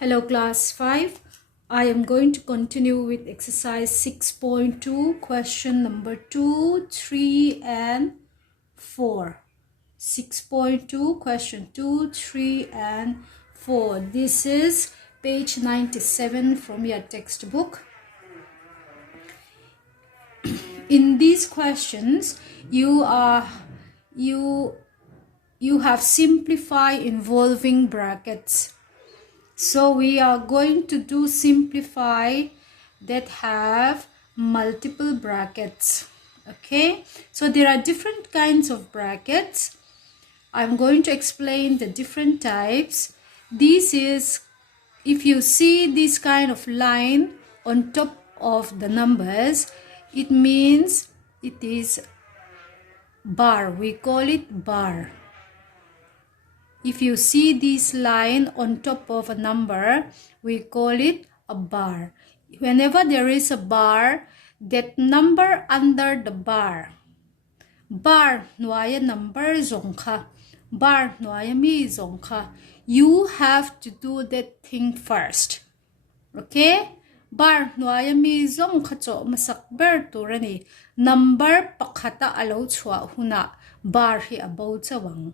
Hello class 5. I am going to continue with exercise 6.2 question number 2, 3 and 4. 6.2 question 2, 3 and 4. This is page 97 from your textbook. In these questions you have simplify involving brackets. So we are going to do simplify that have multiple brackets. Okay, so there are different kinds of brackets. I'm going to explain the different types. This is, if you see this kind of line on top of the numbers, it means it is bar. We call it bar. If you see this line on top of a number, we call it a bar. Whenever there is a bar, that number under the bar. Bar nuaya number zongka. Bar nuaya mi zongka. You have to do that thing first. Okay? Bar nuaya mi zongka cho masak ber turani. Number pakata alo chua huna. Bar hi about chawang.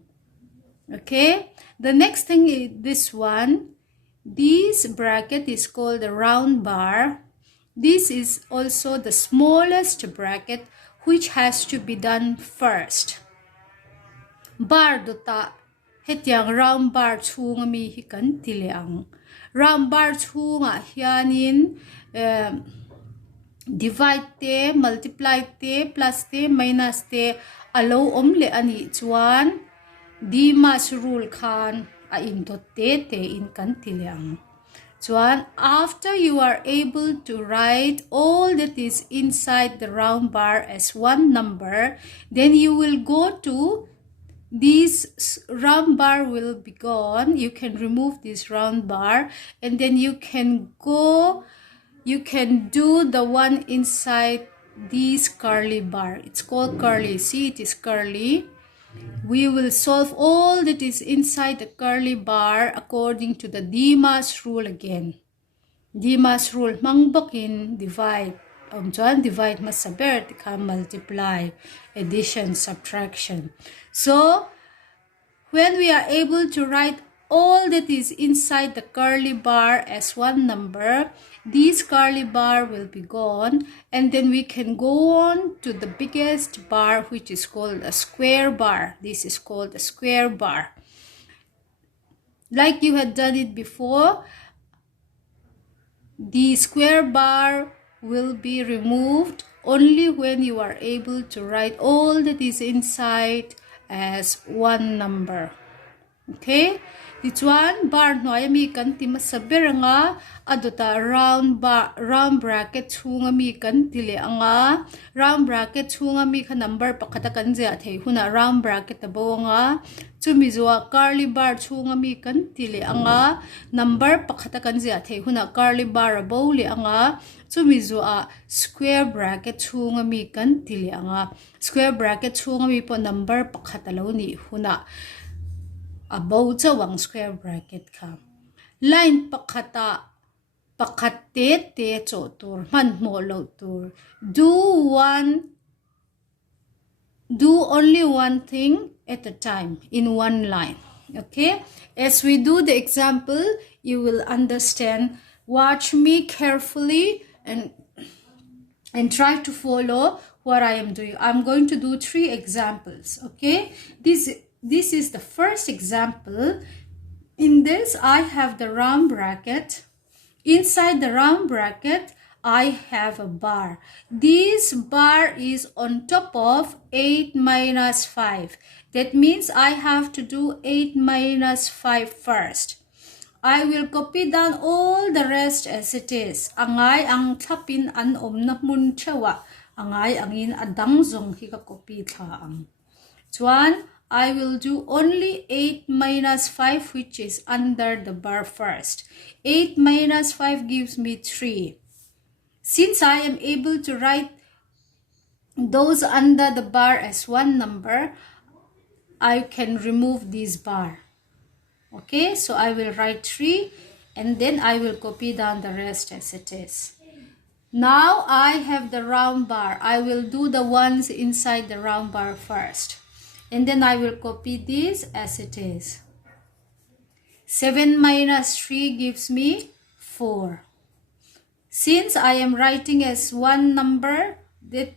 Okay, the next thing is this one. This bracket is called the round bar. This is also the smallest bracket which has to be done first. Bar dota hetyang round bar chunga mi hikan tileang. Round bar chunga hianin divide te, multiply te, plus te, minus te, alo omle ani chuan Dimas rule khan a in te in kan tilang. Chuan, after you are able to write all that is inside the round bar as one number, then you will go to this round bar will be gone. You can remove this round bar and then you can do the one inside this curly bar. It's called curly. See, it is curly. We will solve all that is inside the curly bar according to the Dimas rule again. Dimas rule, mangbokin, divide. Divide masaber, tika multiply, addition, subtraction. So, when we are able to write all that is inside the curly bar as one number, this curly bar will be gone, and then we can go on to the biggest bar, which is called a square bar. This is called a square bar. Like you had done it before, the square bar will be removed only when you are able to write all that is inside as one number. Okay, this one bar noya mi kan ti masaber nga adota round bracket chunga mi kan tile anga round bracket chunga mi ka number pakata kan ja thei huna round bracket abo nga chumi zuwa curly bar chunga mi kan tile anga number pakata kan ja thei huna curly bar abo le anga chumi zuwa square bracket chunga mi kan tile anga square bracket chunga mi po number pakata lo ni huna about wang square bracket ka. Line pakate te chotur man mo lo tur. Do only one thing at a time in one line. Okay, as we do the example, you will understand. Watch me carefully and try to follow what I am doing. I'm going to do 3 examples. Okay, this is the first example. In this, I have the round bracket. Inside the round bracket, I have a bar. This bar is on top of 8 minus 5. That means I have to do 8 minus 5 first. I will copy down all the rest as it is. Angay ang tapin an na mun chawa. Angay angin adang zong hika copy thaang. Chuan, I will do only 8 minus 5, which is under the bar first. 8 minus 5 gives me 3. Since I am able to write those under the bar as one number, I can remove this bar. Okay, so I will write 3 and then I will copy down the rest as it is. Now I have the round bar. I will do the ones inside the round bar first, and then I will copy this as it is. 7 minus 3 gives me 4. Since I am writing as one number, that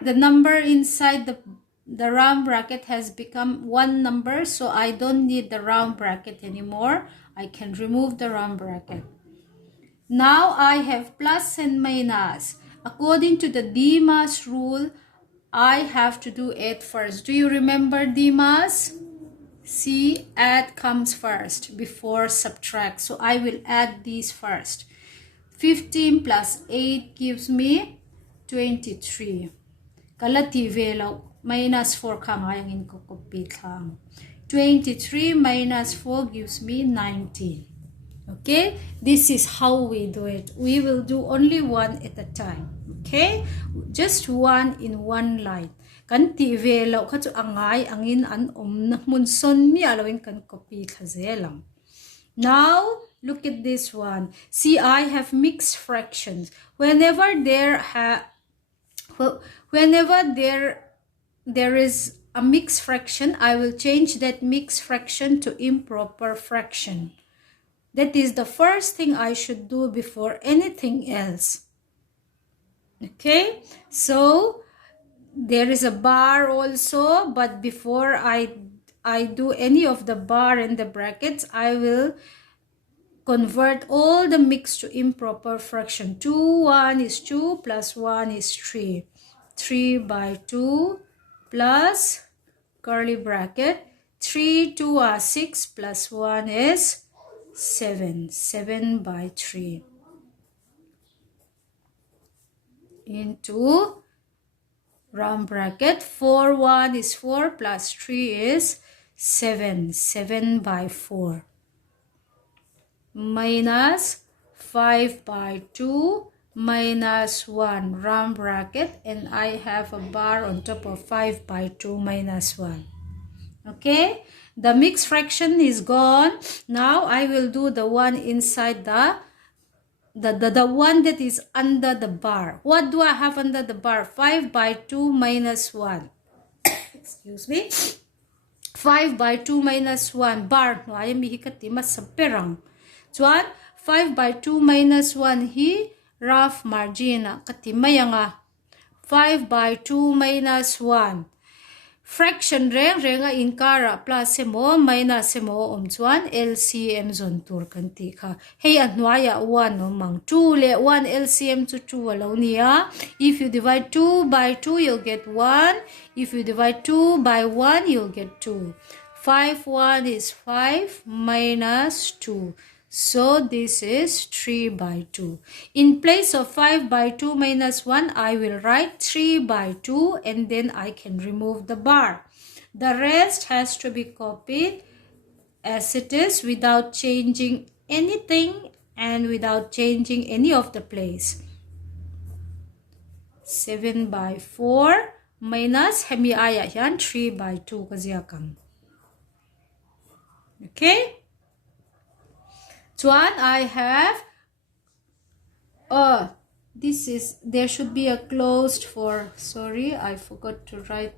the number inside the round bracket has become one number, so I don't need the round bracket anymore. I can remove the round bracket. Now I have plus and minus. According to the DMAS rule, I have to do add first. Do you remember DMAS? See, add comes first before subtract. So I will add these first. 15 plus 8 gives me 23. Kalati velo minus 4 ka ngayang inkokopit lang. 23 minus 4 gives me 19. Okay, this is how we do it. We will do only one at a time. Okay, just one in one line. Kanti velo katu angay angin an na munson mi alawin kan copy kazelang. Now look at this one. See, I have mixed fractions. Whenever there is a mixed fraction, I will change that mixed fraction to improper fraction. That is the first thing I should do before anything else. Okay, so there is a bar also, but before I do any of the bar and the brackets, I will convert all the mix to improper fraction. 2, 1 is 2 plus 1 is 3. 3 by 2 plus curly bracket. 3, 2 are 6 plus 1 is 7. 7 by 3 into round bracket. 4, 1 is 4 plus 3 is 7. 7 by 4 minus 5 by 2 minus 1 round bracket, and I have a bar on top of 5 by 2 minus 1. Okay, the mixed fraction is gone. Now I will do the one inside the one that is under the bar. What do I have under the bar? 5 by 2 minus 1. Excuse me. 5 by 2 minus 1 bar. No, I am hikati masaperang. Chuan 5 by 2 minus 1 hi rough margin katimayanga. 5 by 2 minus 1. Fraction renga inkara plus mo minus mo chuan LCM zon tur kanti kha. Hey anwaya 1 mang 2 le 1 LCM to 2 alo niya. If you divide 2 by 2 you'll get 1. If you divide 2 by 1 you'll get 2. 5 1 is 5 minus 2. So this is 3 by 2. In place of 5 by 2 minus 1, I will write 3 by 2 and then I can remove the bar. The rest has to be copied as it is without changing anything and without changing any of the place. 7 by 4 minus hemiaya yan 3 by 2 kaziyakang. Okay? Chuan I have there should be a closed for, sorry, I forgot to write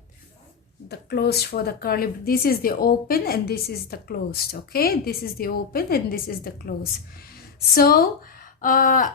the closed for the curly. This is the open and this is the closed. Okay, this is the open and this is the closed. So I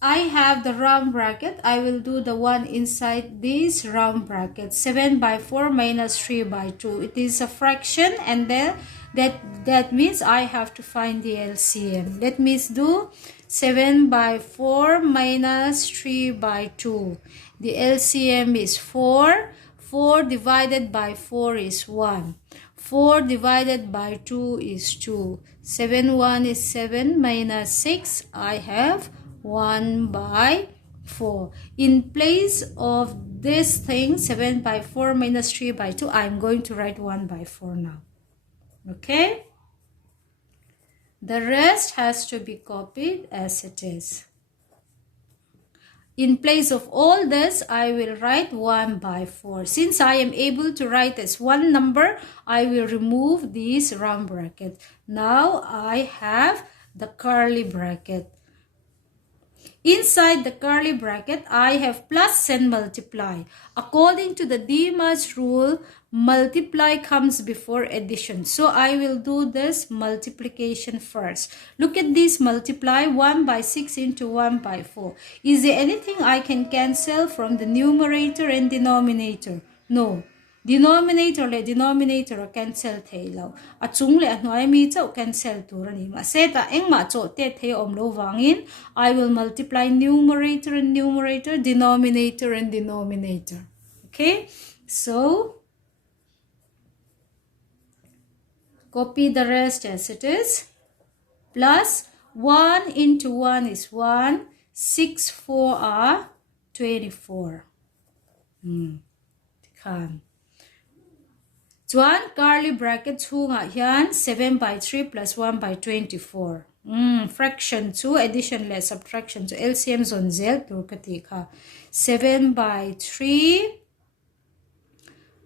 have the round bracket. I will do the one inside this round bracket. 7 by 4 minus 3 by 2. It is a fraction, and then that means I have to find the LCM. Let me do 7 by 4 minus 3 by 2. The LCM is 4. 4 divided by 4 is 1. 4 divided by 2 is 2. 7 1 is 7 minus 6. I have 1 by 4. In place of this thing, 7 by 4 minus 3 by 2, I'm going to write 1 by 4 now. Okay? The rest has to be copied as it is. In place of all this, I will write 1 by 4. Since I am able to write as one number, I will remove this round bracket. Now I have the curly bracket. Inside the curly bracket, I have plus and multiply. According to the Dimas rule, multiply comes before addition. So I will do this multiplication first. Look at this multiply 1 by 6 into 1 by 4. Is there anything I can cancel from the numerator and denominator? No. Denominator le denominator cancel thelo achung le anoi mi chau cancel turani ma seta engma cho te the om lo wangin I will multiply numerator and numerator, denominator and denominator. Okay, so copy the rest as it is. Plus 1 into 1 is 1, 6 4 are 24. Chuan curly bracket chunga hian 7 by 3 plus 1 by 24. Fraction 2, addition less subtraction. So LCM zon zel turkati kha. 7 by 3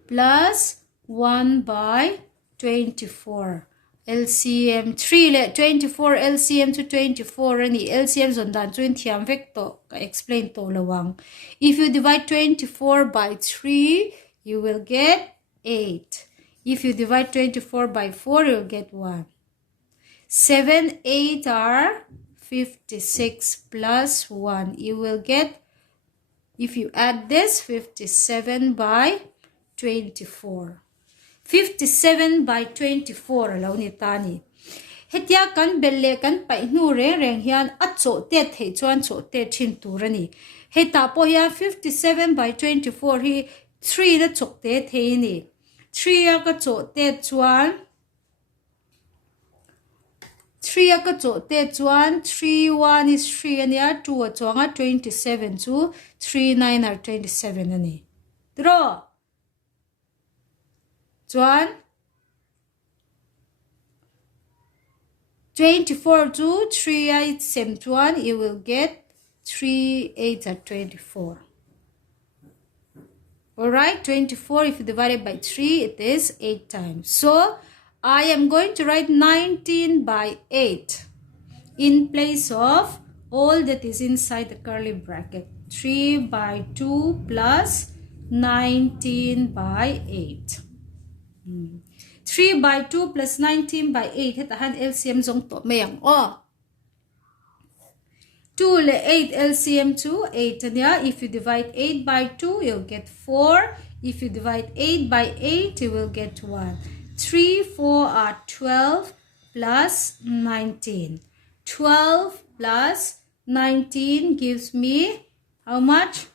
plus 1 by 24. LCM 3 le 24 LCM to 24 ani LCM zon dan 20 am vector explain to lawang. If you divide 24 by 3, you will get 8. If you divide 24 by 4, you'll get 1. 7, 8 are 56 plus 1. You will get, if you add this, 57 by 24. 57 by 24 alaw ni tani. Hetia kan belle kan pai nu re reng hian a cho te thei chuan cho te thin turani. Heta po hian 57 by 24 hi 3 da chok te thei ni. 3 ka cho te chuan 3 ka cho te chuan 3 1 is 3 ania 2 a chonga 27 chu 3 9 are 27 ani. Draw. Chuan 24 to 3 8 same chuan you will get 3 8 are 24. Alright, 24 if you divide it by 3, it is 8 times. So, I am going to write 19 by 8 in place of all that is inside the curly bracket. 3 by 2 plus 19 by 8. 3 by 2 plus 19 by 8. Hetahan LCM zong to mayang. Oh. 2 le 8 LCM 2, 8 anya. If you divide 8 by 2, you'll get 4. If you divide 8 by 8, you will get 1. 3, 4 are 12 plus 19. 12 plus 19 gives me how much?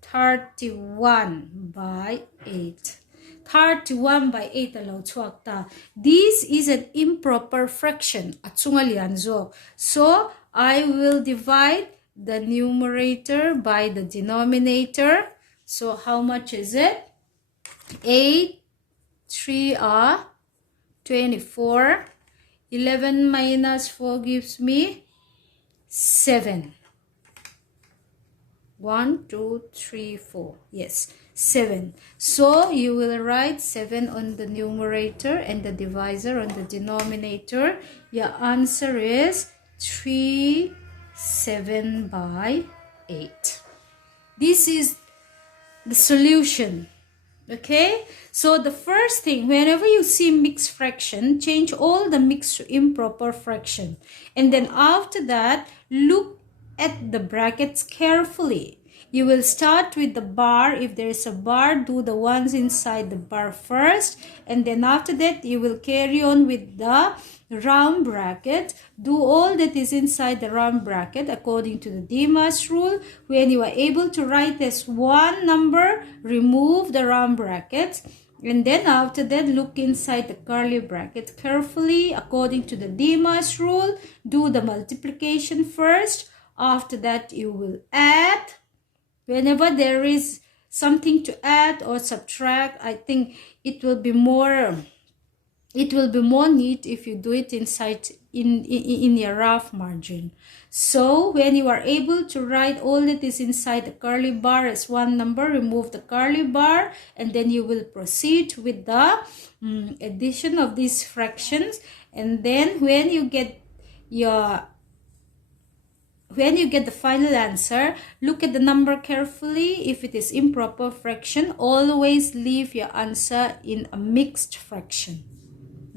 31 by 8. 31 by 8 alaw chuakta. This is an improper fraction. So, I will divide the numerator by the denominator. So, how much is it? 8, 3 are 24. 11 minus 4 gives me 7. 1, 2, 3, 4. Yes, 7. So, you will write 7 on the numerator and the divisor on the denominator. Your answer is 3, 7 by 8. This is the solution. Okay? So, the first thing, whenever you see mixed fraction, change all the mixed to improper fraction. And then after that, look at the brackets carefully. You will start with the bar. If there is a bar, do the ones inside the bar first. And then after that, you will carry on with the round bracket. Do all that is inside the round bracket according to the Dimas rule. When you are able to write as one number, remove the round brackets. And then after that, look inside the curly bracket carefully according to the Dimas rule. Do the multiplication first. After that, you will add. Whenever there is something to add or subtract, I think it will be more neat if you do it inside in your rough margin. So when you are able to write all that is inside the curly bar as one number, remove the curly bar, and then you will proceed with the addition of these fractions. And then when you get the final answer, look at the number carefully. If it is improper fraction, always leave your answer in a mixed fraction.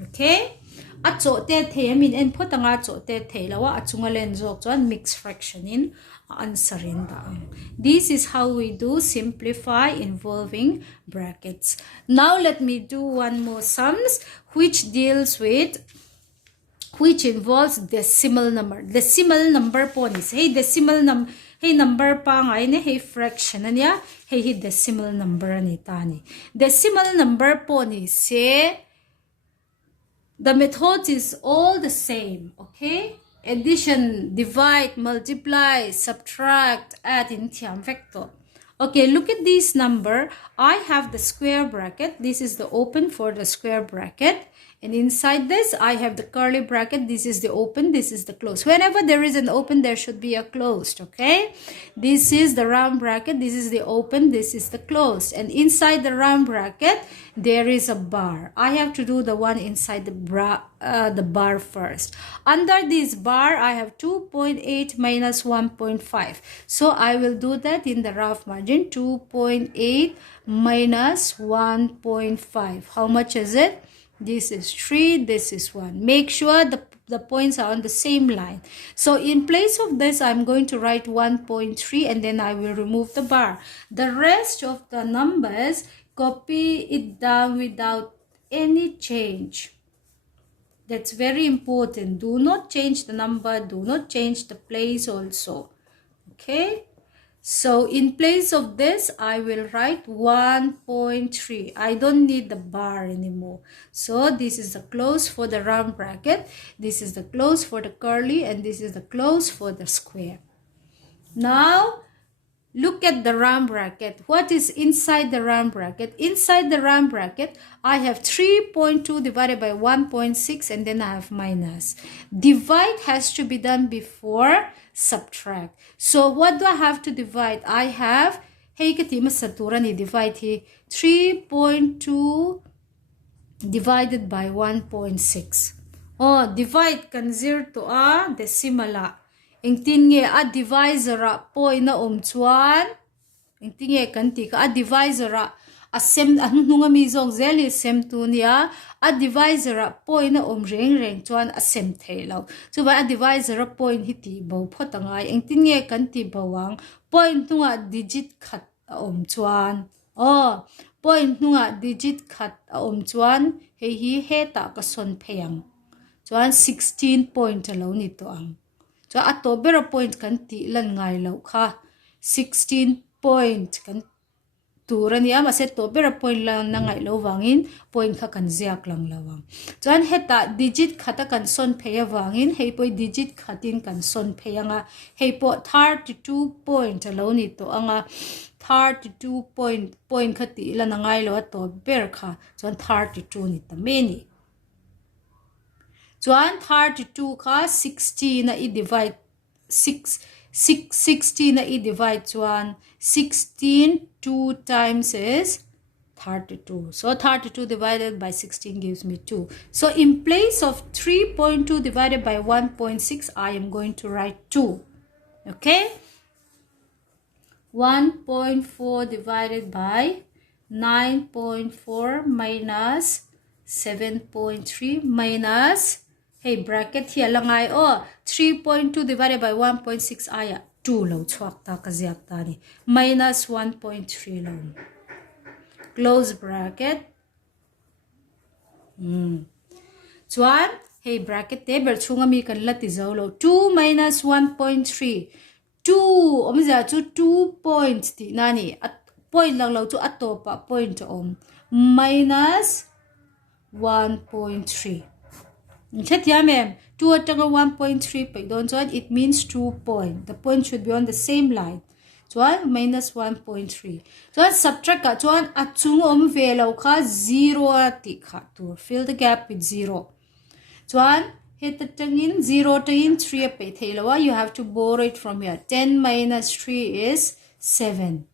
Okay? At so te the min en potanga so te the lawa at sungalen zok chuan mixed fraction in answer in da. This is how we do simplify involving brackets. Now let me do one more sums which involves decimal number. Decimal number po ni hey decimal number pa ngay ne hey fraction anya hey decimal number ni tani. Decimal number po ni se the method is all the same, okay? Addition, divide, multiply, subtract, add in term vector. Okay, look at this number. I have the square bracket. This is the open for the square bracket. And inside this, I have the curly bracket. This is the open, this is the closed. Whenever there is an open, there should be a closed, okay? This is the round bracket. This is the open, this is the closed. And inside the round bracket, there is a bar. I have to do the one inside the bar first. Under this bar, I have 2.8 minus 1.5. So I will do that in the rough margin. 2.8 minus 1.5. How much is it? This is 3, this is 1. Make sure the points are on the same line. So in place of this, I'm going to write 1.3 and then I will remove the bar. The rest of the numbers, copy it down without any change. That's very important. Do not change the number. Do not change the place also. Okay? So in place of this, I will write 1.3. I don't need the bar anymore. So this is the close for the round bracket. This is the close for the curly. And this is the close for the square. Now, look at the round bracket. What is inside the round bracket? Inside the round bracket, I have 3.2 divided by 1.6 and then I have minus. Divide has to be done before subtract. So what do I have to divide? I have, hey katima satura ni divide here, 3.2 divided by 1.6. Oh, divide kan 0 to a decimal. Ang tinge a divisor a point na chuan. Ang tinge kan tika a divisor a sem nunga mi zong zeli sem tu niya a divisor a point na reng chuan a sem thelo. So ba a divisor a point hiti bo photangay ang tinge kan ti bawang point nunga digit khat a chuan. Oh, point nunga digit khat a chuan he ta ka son pheyang. Chuan 16 point alo nito ang. So ato bera point kan ti lan ngai lo kha 16 point kan tura niya maset to bera point lang na ngai lo wangin point kha kan ziak lang lawang. Chuan heta digit khata kan son pheya wangin hei poi digit khatin kan son pheya nga hei po 32 point alo ni to anga 32 point khati lan ngai lo to ber kha chuan 32 ni ta meni. Chuan 32 ka 60 na i-divide 60 na i-divide chuan 16 2 times is 32. So 32 divided by 16 gives me 2. So in place of 3.2 divided by 1.6, I am going to write 2. Okay? 1.4 divided by 9.4 minus 7.3 minus, hey, bracket here lang ay, 3.2 divided by 1.6 ay 2 law, chuak ta kaziak ta ni, minus 1.3 law. Close bracket. Chuan, hey, bracket te, berchunga mi kan lati zaw law, 2 minus 1.3. 2, omza chu 2 points ti nani, at point lang law chu atopa point minus 1.3. Chat ya ma'am, 2 at 1.3 pag doon. So it means 2 point. The point should be on the same line. So minus 1.3. So subtract ka. So at chung velaw ka 0 ati ka to fill the gap with 0. So hit the tangin 0 tangin 3 pay thailawa. You have to borrow it from here. 10 minus 3 is 7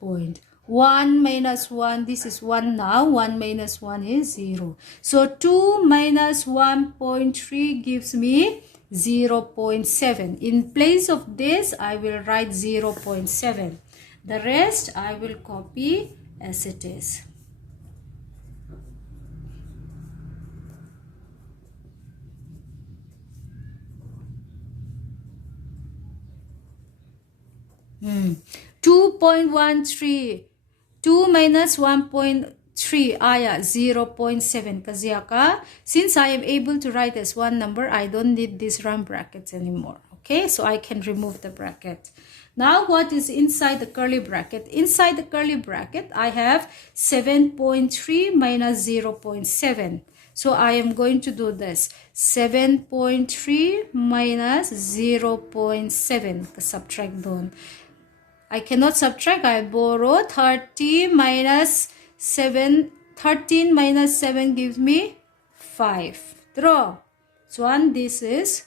point. 1 minus 1, this is 1 now. 1 minus 1 is 0. So 2 minus 1.3 gives me 0.7. In place of this, I will write 0.7. The rest I will copy as it is. Hmm. 2.13. 2 minus 1.3, 0.7 kaziyaka. Since I am able to write as one number, I don't need these round brackets anymore. Okay, so I can remove the bracket. Now what is inside the curly bracket? Inside the curly bracket, I have 7.3 minus 0.7. So I am going to do this. 7.3 minus 0.7. Subtract doon. I cannot subtract. I borrow 30 minus 7. 13 minus 7 gives me 5. Draw. So and this is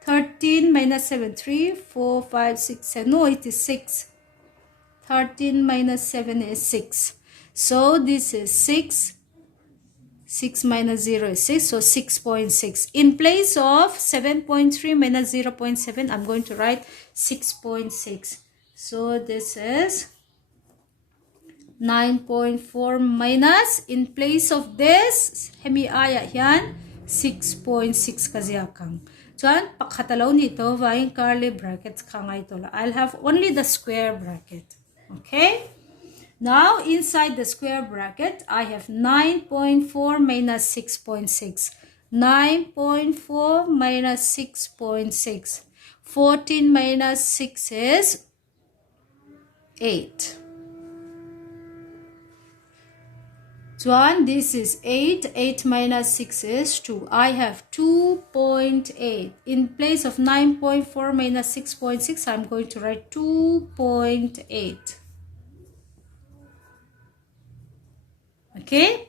13 minus 7. 3, 4, 5, 6, 7. No, it is 6. 13 minus 7 is 6. So this is 6. 6 minus 0 is 6. So 6.6. In place of 7.3 minus 0.7, I'm going to write 6.6. So this is 9.4 minus, in place of this, hemi aya yan, 6.6 kaziyakang. So, pakatalaw nito, vaing curly brackets kangay tola. I'll have only the square bracket. Okay? Now, inside the square bracket, I have 9.4 minus 6.6. 9.4 minus 6.6. 14 minus 6 is 8. So this is 8. 8 minus 6 is 2. I have 2.8. In place of 9.4 minus 6.6, I'm going to write 2.8. Okay?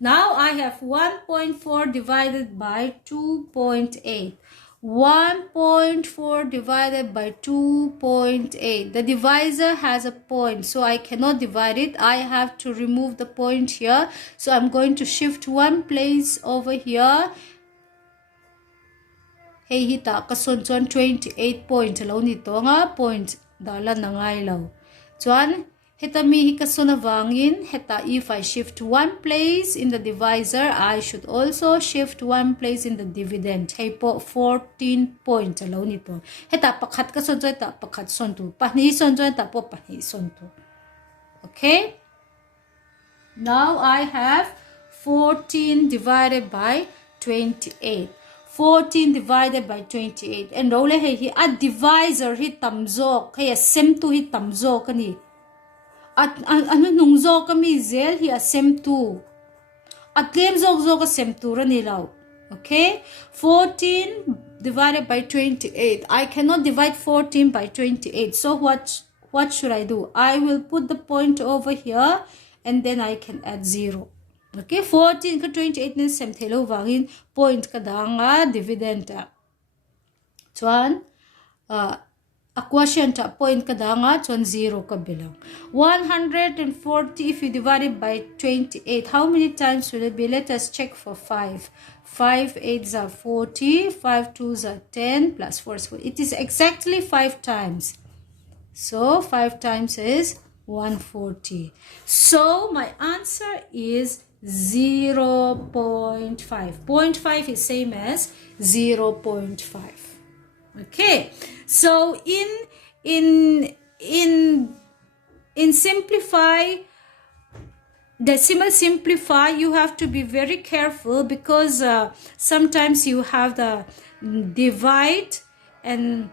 Now I have 1.4 divided by 2.8. 1.4 divided by 2.8. The divisor has a point, so I cannot divide it. I have to remove the point here. So I'm going to shift one place over here. Hey, hita kason 28 point. Alaw nito nga point. Dala na nga ilaw. Chuan, hita mi hikaso na vangin. Hita, if I shift one place in the divisor, I should also shift one place in the dividend. Hey po, 14 point. Alaw nito. Hita, pakat kason to, hita, pakat son to. Panison to, hita po, panison to. Okay? Now I have 14 divided by 28. 14 divided by 28. And role he a divisor hi tamzo. Kaya sem to hi tamzo kani. At ano nung zo kami zel hi a sem to. At lem zo ka sem to ranilaw. Okay? 14 divided by 28. I cannot divide 14 by 28. So what should I do? I will put the point over here and then I can add 0. Okay, 14 ka 28 na sem thelo wangin point ka danga dividend ta. Chuan a quotient ta point ka danga chuan 0 ka bilang. 140 if you divide it by 28, how many times will it be? Let us check for 5. 5 8s are 40, 5 2s are 10 plus 4 is 4. It is exactly 5 times. So 5 times is 140. So my answer is 0.5. 0.5 is same as 0.5. Okay. So in simplify, decimal simplify, you have to be very careful because sometimes you have the divide, and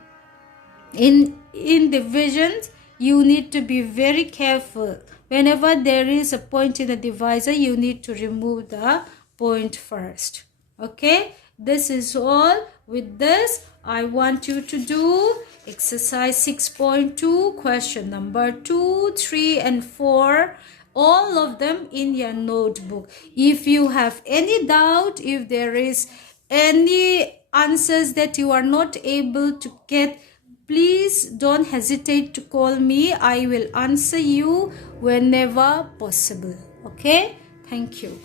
in divisions you need to be very careful. Whenever there is a point in the divisor, you need to remove the point first. Okay, this is all. With this, I want you to do exercise 6.2, question number 2, 3, and 4. All of them in your notebook. If you have any doubt, if there is any answers that you are not able to get, please don't hesitate to call me. I will answer you whenever possible. Okay, thank you.